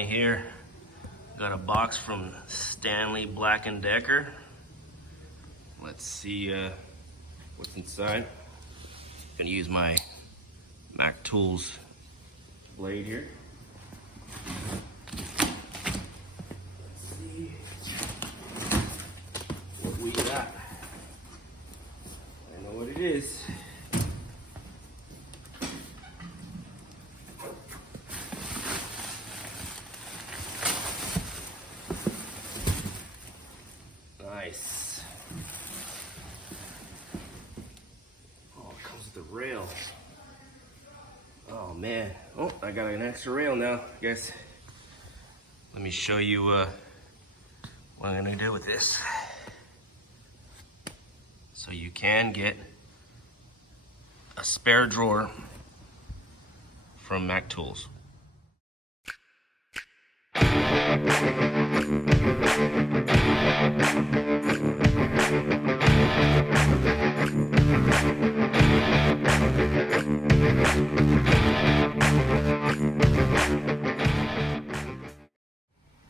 Finally here, got a box from Stanley Black & Decker. Let's see what's inside. Gonna use my mactools blade here. Let's see what we got. I know what it is. Nice. Oh, it comes with the rail. Oh man. Oh, I got an extra rail now, I guess. Let me show you what I'm gonna do with this. So you can get a spare drawer from mactools.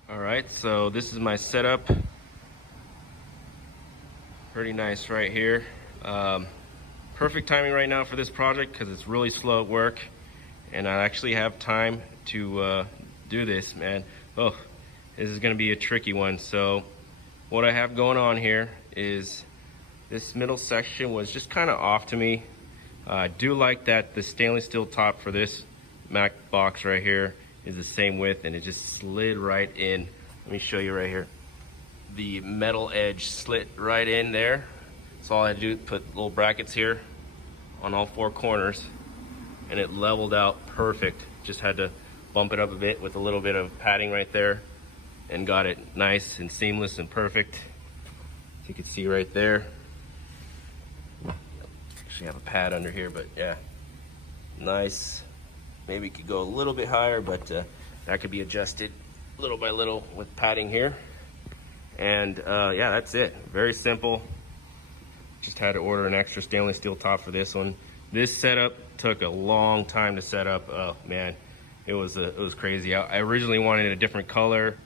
Alright, so this is my setup. Pretty nice right here. Perfect timing right now for this project because it's really slow at work and I actually have time to do this, man. Oh, this is gonna be a tricky one. So what I have going on here is this middle section was just kind of off to me. I do like that the stainless steel top for this Mac box right here is the same width and it just slid right in. Let me show you right here. The metal edge slit right in there. So all I had to do was put little brackets here on all four corners and it leveled out perfect. Just had to bump it up a bit with a little bit of padding right there and got it nice and seamless and perfect. As you can see right there. Actually have a pad under here, but yeah, nice. Maybe it could go a little bit higher, but that could be adjusted little by little with padding here. And yeah, that's it. Very simple. Just had to order an extra stainless steel top for this one. This setup took a long time to set up. Oh man, it was crazy. I originally wanted a different color,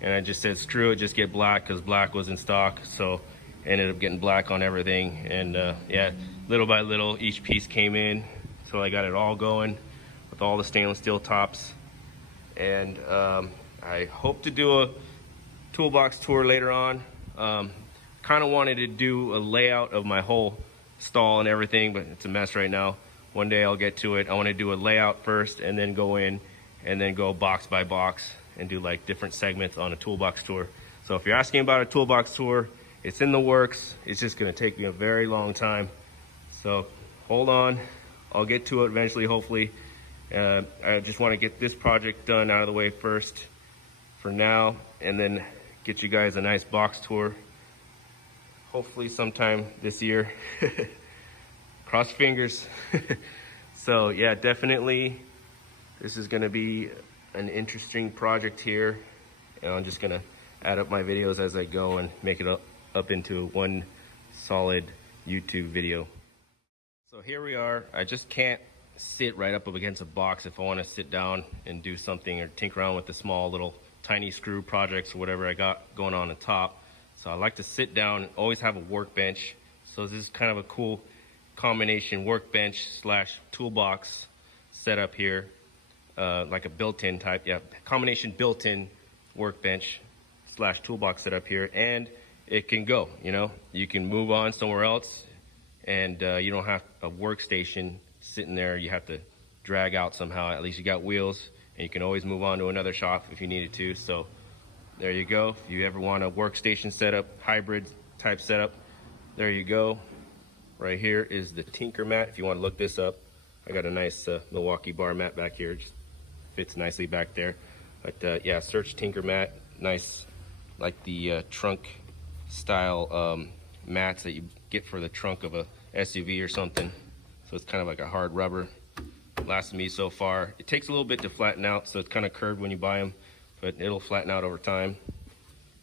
and I just said screw it, just get black because black was in stock. So I ended up getting black on everything. And yeah, little by little, each piece came in. So I got it all going with all the stainless steel tops. And I hope to do a toolbox tour later on. Kind of wanted to do a layout of my whole stall and everything, but it's a mess right now. One day I'll get to it. I want to do a layout first and then go in and then go box by box and do like different segments on a toolbox tour. So if you're asking about a toolbox tour, it's in the works. It's just going to take me a very long time. So hold on. I'll get to it eventually, hopefully. I just want to get this project done out of the way first for now, and then get you guys a nice box tour. Hopefully sometime this year. Cross fingers. So yeah, definitely this is going to be an interesting project here, and I'm just going to add up my videos as I go and make it up into one solid YouTube video. So here we are. I just can't sit right up against a box if I want to sit down and do something or tinker around with the small little tiny screw projects or whatever I got going on top. So I like to sit down and always have a workbench. So this is kind of a cool combination workbench slash toolbox setup here, like a built-in type, yeah, combination built-in workbench slash toolbox setup here, and it can go, you know, you can move on somewhere else, and you don't have a workstation sitting there you have to drag out somehow. At least you got wheels, and you can always move on to another shop if you needed to. So there you go. If you ever want a workstation setup, hybrid type setup, there you go. Right here is the Tinker mat. If you want to look this up, I got a nice Milwaukee bar mat back here. It just fits nicely back there. But yeah, search Tinker mat. Nice, like the trunk style mats that you get for the trunk of a SUV or something. So it's kind of like a hard rubber. Lasted me so far. It takes a little bit to flatten out, so it's kind of curved when you buy them, but it'll flatten out over time.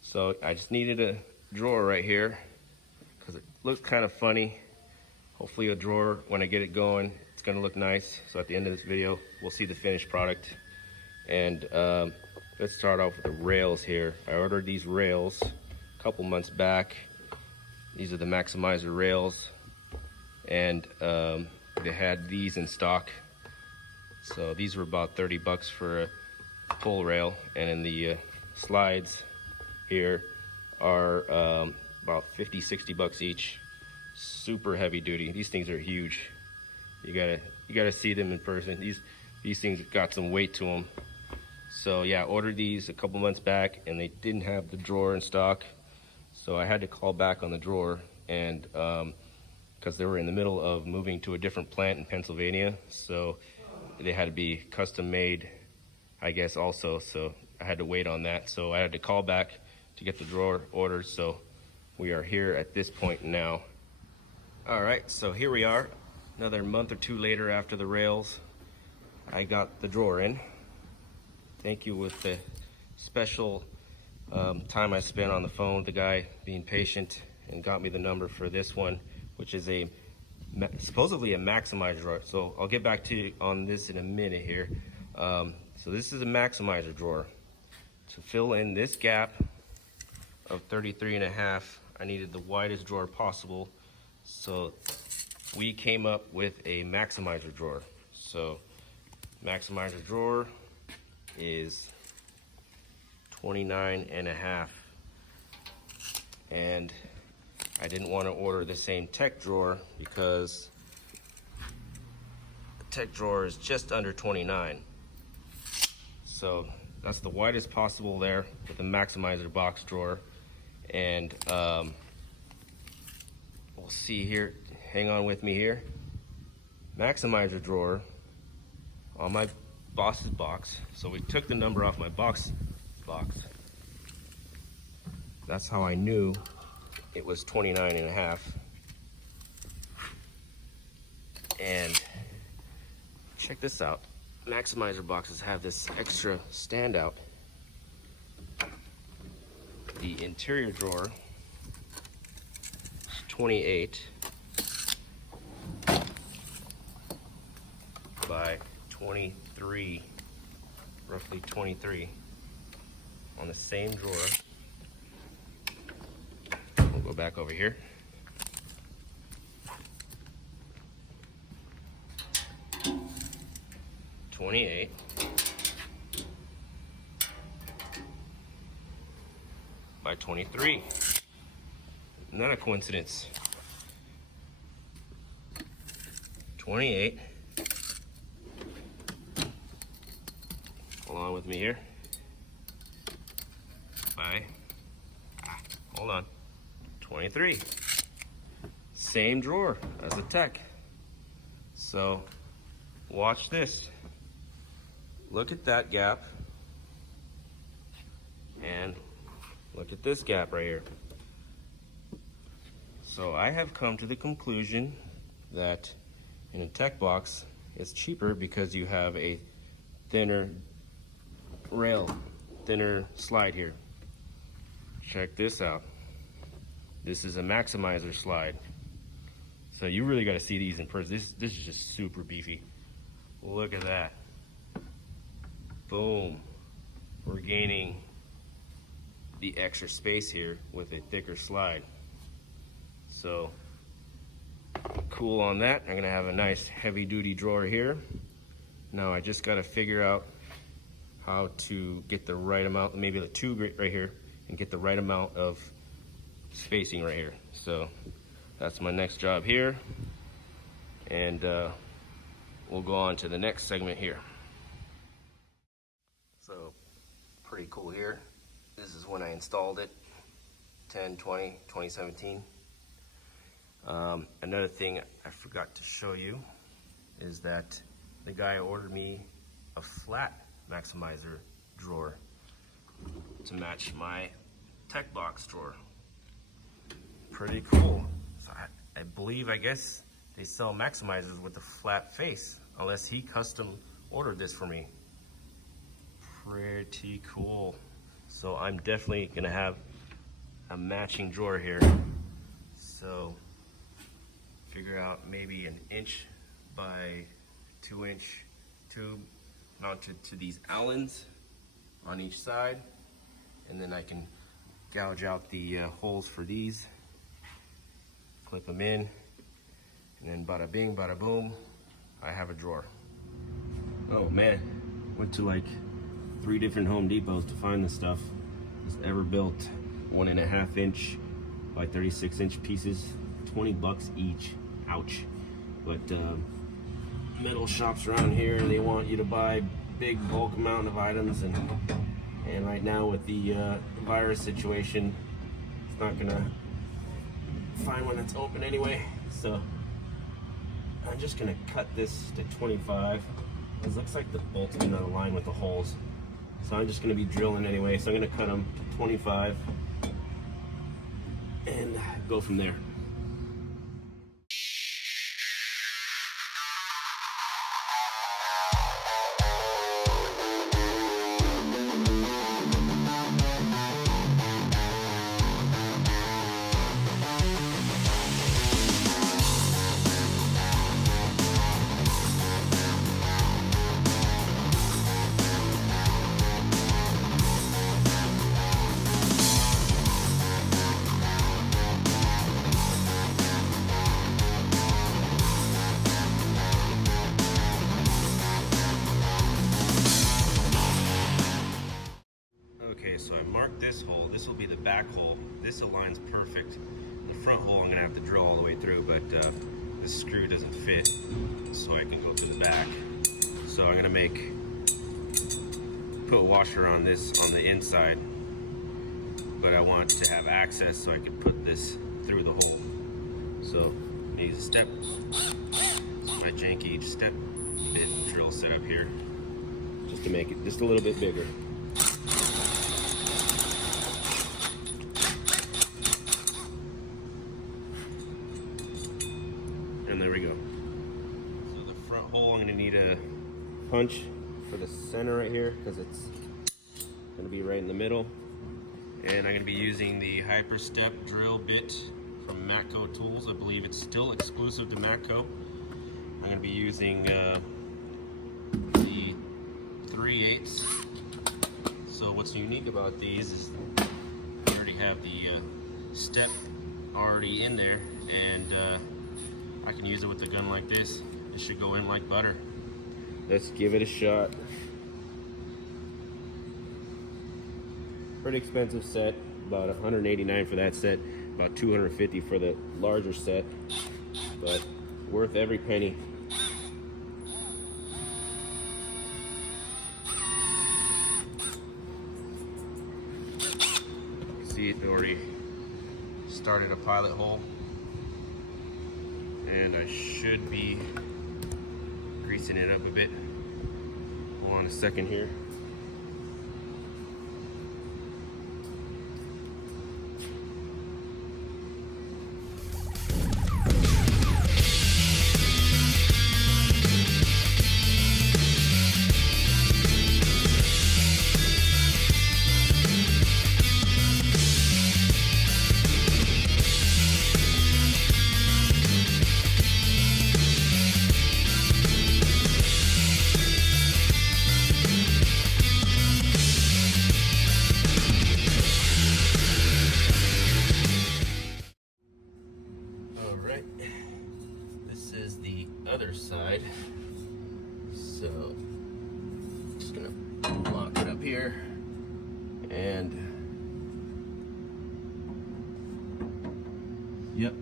So I just needed a drawer right here because it looks kind of funny. Hopefully a drawer, when I get it going, it's gonna look nice. So at the end of this video, we'll see the finished product. And it let's start off with the rails here. I ordered these rails a couple months back. These are the Maximizer rails, and they had these in stock. So these were about 30 bucks for a full rail, and in the slides here are about 50-60 bucks each. Super heavy duty. These things are huge. You gotta see them in person. These things got some weight to them. So yeah, I ordered these a couple months back, and they didn't have the drawer in stock, so I had to call back on the drawer, and because they were in the middle of moving to a different plant in Pennsylvania, so they had to be custom made, I guess, also. So I had to wait on that. So I had to call back to get the drawer ordered. So we are here at this point now. All right, so here we are, another month or two later after the rails. I got the drawer in. Thank you with the special time I spent on the phone with the guy, being patient, and got me the number for this one, which is supposedly a Maximizer drawer. So I'll get back to you on this in a minute here. So this is a Maximizer drawer. To fill in this gap of 33.5, I needed the widest drawer possible. So we came up with a Maximizer drawer. So Maximizer drawer is 29.5, and I didn't want to order the same tech drawer because the tech drawer is just under 29. So that's the widest possible there with the Maximizer box drawer. And we'll see here, hang on with me here. Maximizer drawer on my boss's box. So we took the number off my box. That's how I knew it was 29.5. And check this out. Maximizer boxes have this extra standout. The interior drawer is 28 by 23, roughly 23 on the same drawer. We'll go back over here. $28 by 23. Isn't that a coincidence? 28. Hold on with me here. Hold on. 23. Same drawer as the tech. So watch this. Look at that gap. And look at this gap right here. So I have come to the conclusion that in a tech box, it's cheaper because you have a thinner rail, thinner slide here. Check this out. This is a Maximizer slide. So you really got to see these in person. This is just super beefy. Look at that. Boom. We're gaining the extra space here with a thicker slide. So cool on that. I'm gonna have a nice heavy duty drawer here. Now I just gotta figure out how to get the right amount, maybe the two right here, and get the right amount of spacing right here. So that's my next job here, and we'll go on to the next segment here. So pretty cool here. This is when I installed it, 10/20/2017. Another thing I forgot to show you is that the guy ordered me a flat Maximizer drawer to match my tech box drawer. Pretty cool. So I believe, I guess they sell Maximizers with a flat face, unless he custom ordered this for me. Pretty cool. So I'm definitely gonna have a matching drawer here. So figure out maybe an 1 by 2 inch tube mounted to these Allens on each side, and then I can gouge out the holes for these, clip them in, and then bada bing, bada boom, I have a drawer. Oh man, went to like 3 different Home Depots to find this stuff. This ever built 1.5 inch by 36 inch pieces, 20 bucks each. Ouch. But metal shops around here, they want you to buy big bulk amount of items, and right now with the virus situation, it's not gonna find one that's open anyway. So I'm just gonna cut this to 25. It looks like the bolts do not align with the holes, so I'm just gonna be drilling anyway. So I'm gonna cut them to 25 and go from there. Okay, so I marked this hole. This will be the back hole. This aligns perfect. The front hole I'm gonna have to drill all the way through, but this screw doesn't fit, so I can go through the back. So I'm gonna put a washer on this on the inside, but I want to have access so I can put this through the hole. So I use a step, my janky step bit drill set up here, just to make it just a little bit bigger. And there we go. So the front hole, I'm gonna need a punch for the center right here, because it's gonna be right in the middle. And I'm gonna be using the Hyper Step drill bit from Tools. I believe it's still exclusive to Matco. I'm gonna be using the 3/8. So what's unique about these is I already have the step already in there, and I can use it with a gun like this. It should go in like butter. Let's give it a shot. Pretty expensive set, about $189 for that set, about $250 for the larger set, but worth every penny. See, it already started a pilot hole, and I should be greasing it up a bit. Hold on a second here. This is the other side, so just gonna lock it up here, and yep,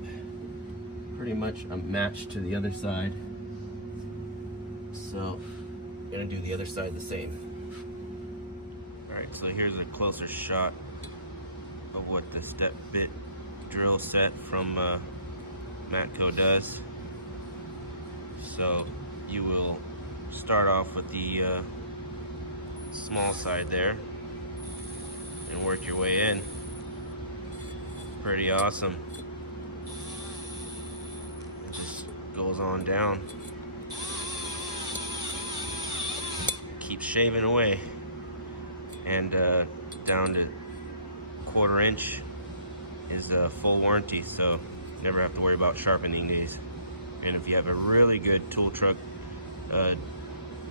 pretty much a match to the other side. So I'm gonna do the other side the same. All right, so here's a closer shot of what the step bit drill set from Matco does. So you will start off with the small side there and work your way in. Pretty awesome. It just goes on down. Keep shaving away, and down to 1/4 inch is a full warranty, so you never have to worry about sharpening these. And if you have a really good tool truck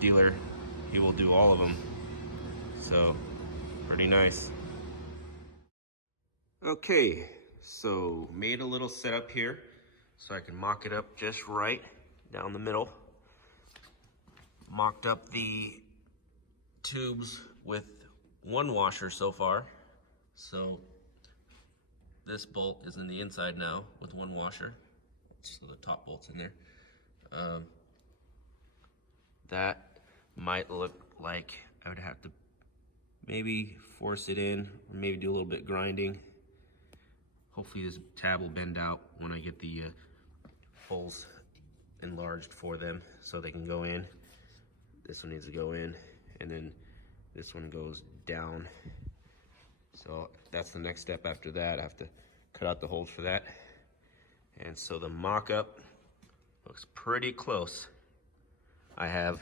dealer, he will do all of them. So Pretty nice. Okay, so made a little setup here so I can mock it up just right down the middle. Mocked up the tubes with one washer so far. So this bolt is in the inside now with one washer. So the top bolt's in there. That might look like I would have to maybe force it in, or maybe do a little bit grinding. Hopefully this tab will bend out when I get the holes enlarged for them so they can go in. This one needs to go in, and then this one goes down. So that's the next step after that. I have to cut out the holes for that. And so the mock-up looks pretty close. I have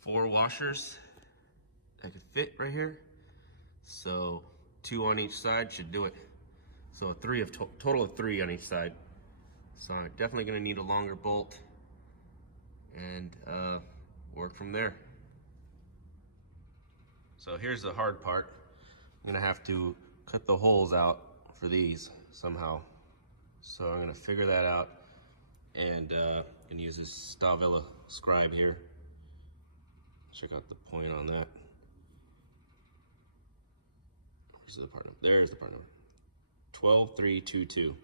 4 washers that could fit right here. So 2 on each side should do it. So total of 3 on each side. So I'm definitely gonna need a longer bolt and work from there. So here's the hard part. I'm gonna have to cut the holes out for these somehow. So I'm gonna figure that out, and gonna use this Stavella scribe here. Check out the point on that. Where's the part number? There's the part number. 12322.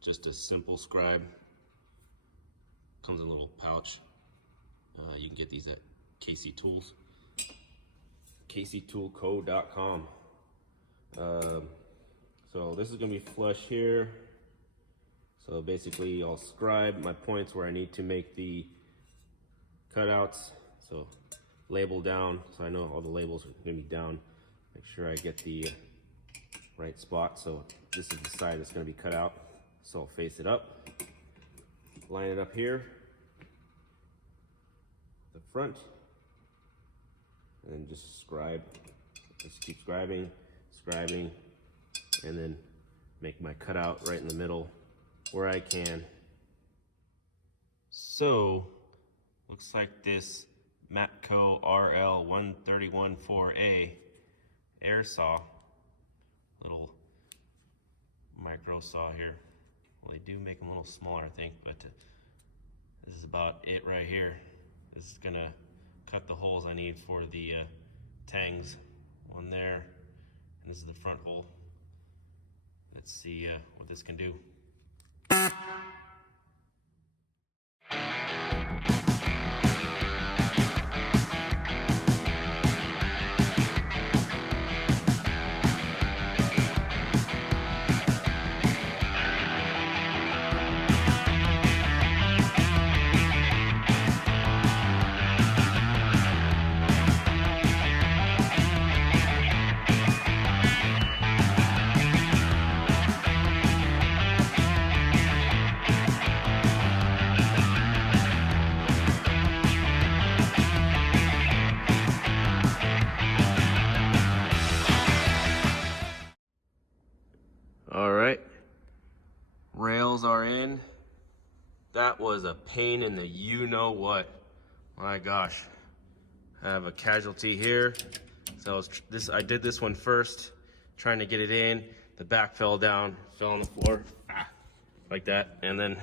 Just a simple scribe. Comes in a little pouch. You can get these at KC Tools. KCToolco.com. So this is gonna be flush here. So basically I'll scribe my points where I need to make the cutouts. So label down, so I know all the labels are gonna be down. Make sure I get the right spot. So this is the side that's gonna be cut out. So I'll face it up, line it up here, the front, and then just scribe. Just keep scribing, and then make my cutout right in the middle where I can. So, looks like this Matco RL1314A air saw, little micro saw here. Well, they do make them a little smaller, I think, but this is about it right here. This is gonna cut the holes I need for the tangs. One there, and this is the front hole. Let's see what this can do. All right, rails are in. That was a pain in the you-know-what. My gosh, I have a casualty here. So I did this one first, trying to get it in. The back fell down, fell on the floor, like that, and then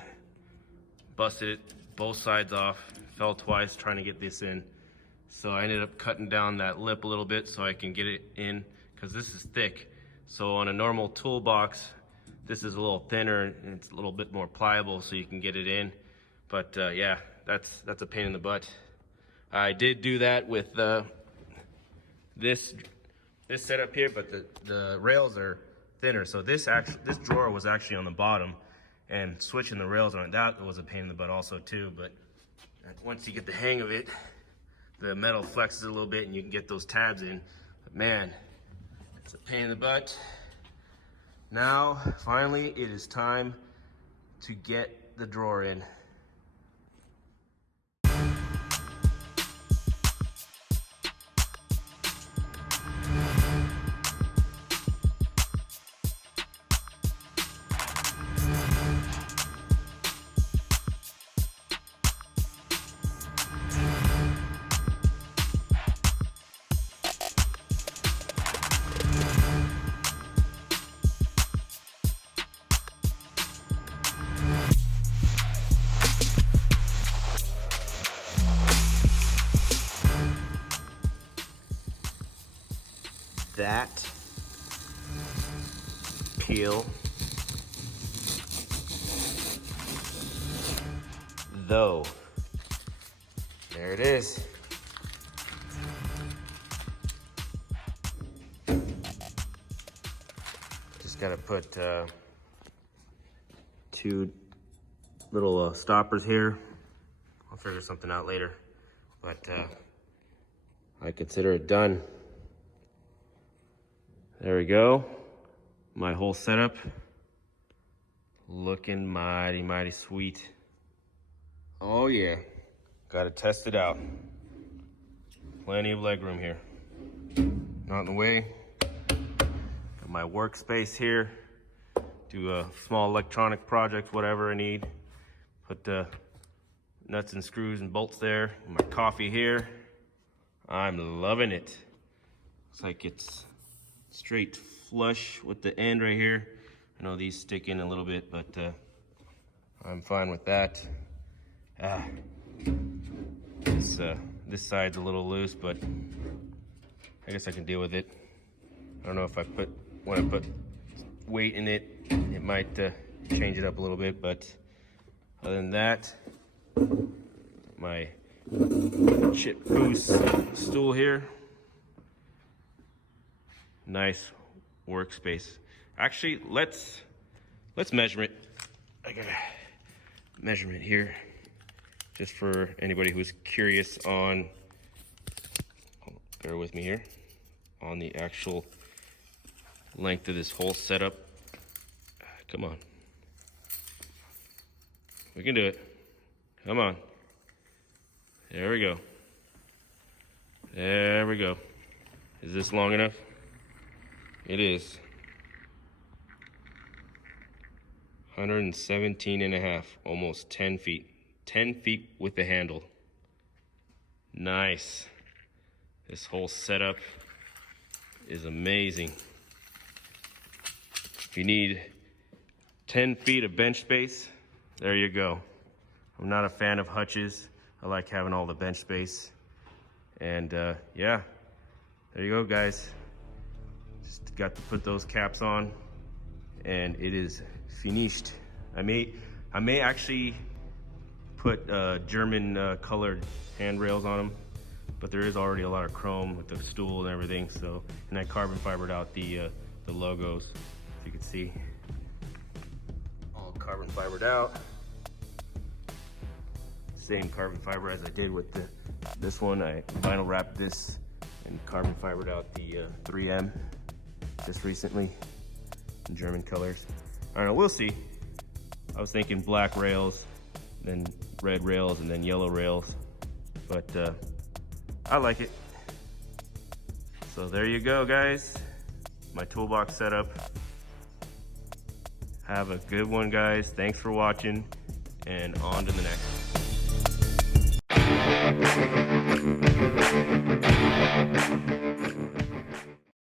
busted it both sides off, fell twice trying to get this in. So I ended up cutting down that lip a little bit so I can get it in, because this is thick. So on a normal toolbox, this is a little thinner and it's a little bit more pliable so you can get it in. But yeah, that's a pain in the butt. I did do that with this setup here, but the rails are thinner. So this drawer was actually on the bottom, and switching the rails on that was a pain in the butt also too. But once you get the hang of it, the metal flexes a little bit and you can get those tabs in. But man, it's a pain in the butt. Now, finally, it is time to get the drawer in. that peel, though. There it is. Just gotta put 2 little stoppers here. I'll figure something out later, but I consider it done. There we go. My whole setup looking mighty, mighty sweet. Oh yeah, gotta test it out. Plenty of leg room here. Not in the way. Got my workspace here. Do a small electronic project, whatever I need. Put the nuts and screws and bolts there. My coffee here. I'm loving it. Looks like it's straight flush with the end right here. I know these stick in a little bit, but I'm fine with that. This side's a little loose, but I guess I can deal with it. I don't know if when I put weight in it, it might change it up a little bit, but other than that, my chip boost stool here. Nice workspace. Actually, let's measure it. I got a measurement here, just for anybody who's curious on, bear with me here, on the actual length of this whole setup. Come on. We can do it. Come on. There we go. There we go. Is this long enough? It is. 117 and a half, almost 10 feet. 10 feet with the handle. Nice. This whole setup is amazing. If you need 10 feet of bench space, there you go. I'm not a fan of hutches. I like having all the bench space. And yeah, there you go, guys. Just got to put those caps on and it is finished. I may actually put German colored handrails on them, but there is already a lot of chrome with the stool and everything. So, and I carbon fibered out the logos, as you can see. All carbon fibered out. Same carbon fiber as I did with this one. I vinyl wrapped this and carbon fibered out the 3M just recently in German colors. I don't know, we'll see. I was thinking black rails, then red rails, and then yellow rails, but I like it. So there you go, guys. My toolbox setup. Have a good one, guys. Thanks for watching, and on to the next.